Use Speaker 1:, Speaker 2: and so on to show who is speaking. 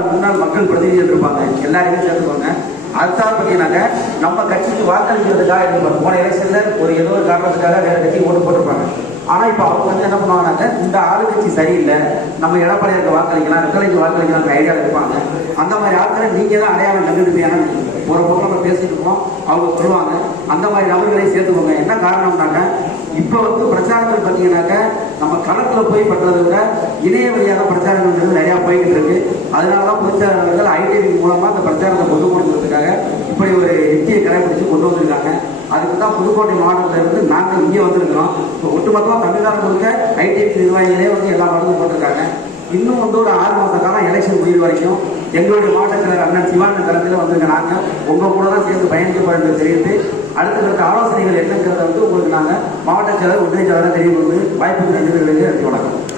Speaker 1: முன்னாள் முன்னாள் மக்கள் பிரதிநிதிகள் இருப்பாங்க எல்லாரையுமே சேர்த்துக்கோங்க அதுதான் பார்த்தீங்கன்னாக்க நம்ம கட்சிக்கு வாக்களிக்கிறதுக்காக இருப்பாங்க போன எலெக்ஷன்ல ஒரு ஏதோ ஒரு காரணத்துக்காக வேற கட்சி ஓட்டு போட்டிருப்பாங்க. ஆனா இப்ப அவங்க வந்து என்ன பண்ணுவாங்கன்னாக்க இந்த ஆளுங்கட்சி சரியில்லை. நம்ம எடப்பாடியாருக்கு வாக்களிக்கலாம் ரெட்டலைக்கு வாக்களிக்கலாம் ஐடியா இருப்பாங்க. அந்த மாதிரி ஆட்களை நீங்க தான் அடையாளம் கண்டுபிடிப்பீங்க. ஒரு பக்கம் நம்ம பேசிட்டு இருக்கோம். அவங்க சொல்லுவாங்க. அந்த மாதிரி நபர்களை சேர்த்துக்கோங்க. என்ன காரணம்னாக்க இப்ப வந்து பிரச்சாரங்கள் பார்த்தீங்கன்னாக்க நம்ம களத்துல போய் பண்றதை விட இணைய வழியாக பிரச்சாரங்கள் அதனால ஐடிஐ பிரச்சாரங்கள் மூலமா அந்த பிரச்சாரத்தை கொண்டு கொடுக்கறதுக்காக இப்படி ஒரு யுக்தியை கடைபிடிச்சு கொண்டு வந்திருக்காங்க. அதுக்கு தான் புதுக்கோட்டை மாவட்டத்தில் இருந்து நாங்கள் இங்கே வந்திருக்கிறோம். இப்போ ஒட்டுமொத்தமாக தமிழ்நாடு முழுக்க ஐடிஐ நிர்வாகிகளே வந்து எல்லா மருந்தும் போட்டிருக்காங்க. இன்னும் வந்து ஒரு ஆறு மாத காலம் எலெக்ஷன் முடிவு வரைக்கும் எங்களுடைய மாவட்ட செயலர் அண்ணன் சிவானந்த தலைமையில் வந்திருக்க நாங்கள் உங்கள் கூட தான் சேர்ந்து பயணிக்கப்படுறது போகிறோம் அடுத்த தெரிவித்து அடுத்தடுத்த ஆலோசனைகள் என்னங்கிறத வந்து உங்களுக்கு நாங்கள் மாவட்ட செயலர் உதவி செயலராக தெரிவிப்பது வாய்ப்பு நன்றி வணக்கம்.